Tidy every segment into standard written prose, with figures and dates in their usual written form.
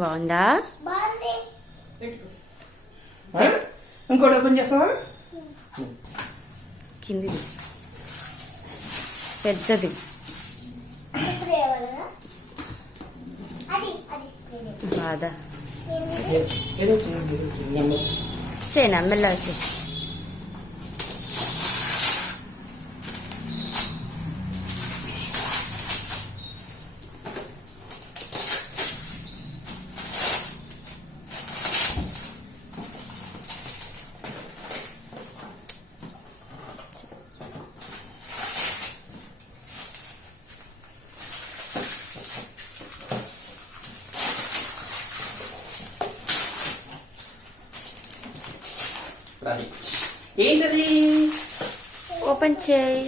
బాగుందా? ఇంకోటి ఓపెన్ చేస్తావా? కిందిది పెద్దది. బాదా చేయనా మెల్ల వచ్చి ఏంటది? ఓపెన్ చేయి.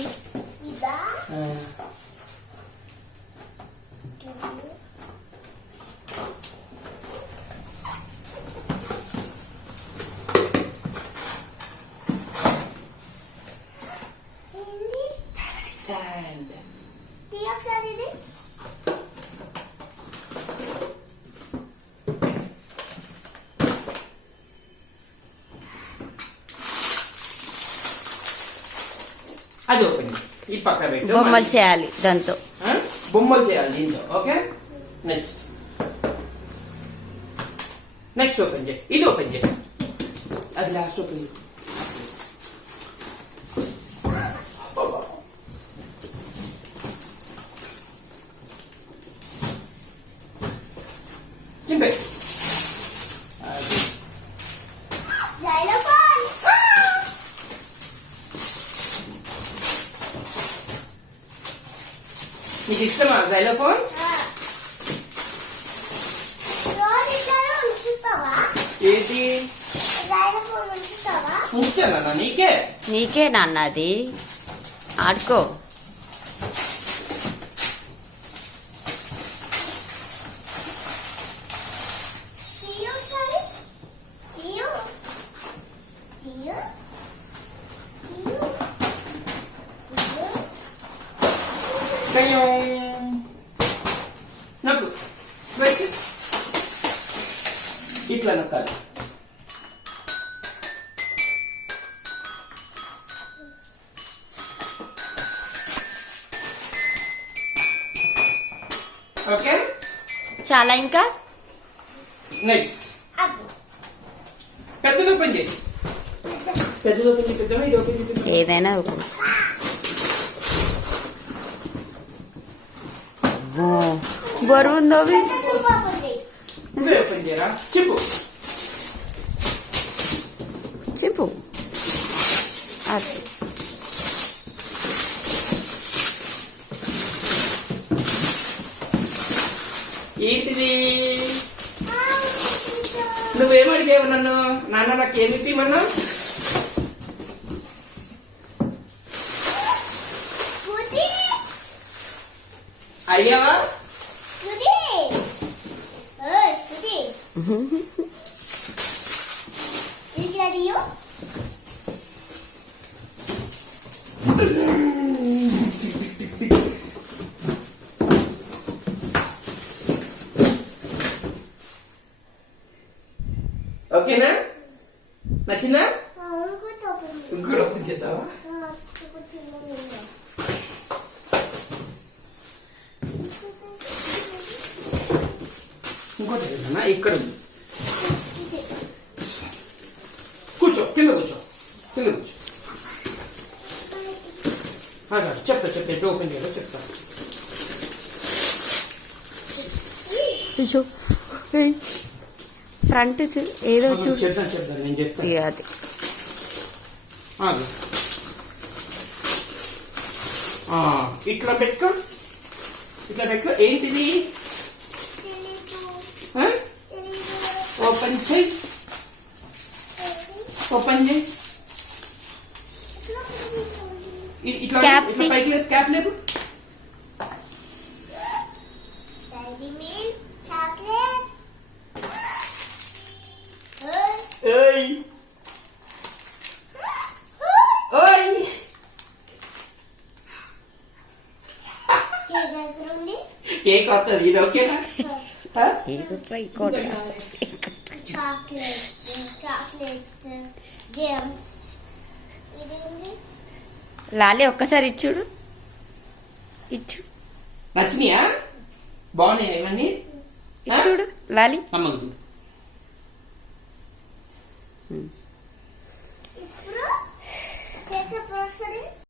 Sand. అది ఓపెన్ ఈ పక్క పెట్టు. బొమ్మలు చేయాలి దాంతో. బొమ్మలు చేయాలి దీంతో. ఓకే నెక్స్ట్ ఓపెన్ చేయి. ఇది ఓపెన్ చేయి. అది లాస్ట్ ఓపెన్ చేయి. చింపే. నీకు ఇష్టమా జైలోఫోన్? ఏంటి ఉంచుతానా? నీకే నాన్న, అది ఆడుకో. నాకు వచ్చి ఇట్లా నొక్కాలి. ఓకే చాలా. ఇంకా నెక్స్ట్ పెద్దది ఓపెన్ చేయి. పెద్దది ఓపెన్ చేయి. పెద్దమా ఇది ఓపెన్ చేయి. ఏదైనా ఓపెన్ చేయి. బరువు ఉందో ఓపెన్ చేయరా? చెప్పు చెప్పు. అది ఏంటిది? నువ్వేమడిగావు నన్ను? నాన్న నాకు ఏమి ఇప్పమన్నా? అడిగావా? ఓకేనా? నచ్చిందా? ఇంకోటి ఓపెన్ చేద్దామా? ఇంకోటి ఇక్కడ ఉంది. కూర్చో, కింద కూర్చో. చెప్తా ఎటు ఓపెన్ చేయాలో చెప్తా. ఫ్రంట్ ఏదో చూడు. చెప్తాను నేను చెప్తాను. అది ఇట్లా పెట్టుకో. ఏంటిది? ఓపెన్ చేయి. ఇట్లా పైకి లేదు. క్యాప్ లేదు. కేక్ వస్తుంది ఇది ఓకేనా ఏదో ట్రై కోట చాక్లెట్ జెమ్స్ ఇదేంటి లాలి ఒక్కసారి ఇచ్చుడు ఇచ్చు నచ్చినాయా బాగున్నాయా ఇవన్నీ ఇచ్చుడు లాలి అమ్మకు ఇప్పుడు కేక్ ఎప్పుడు వస్తుంది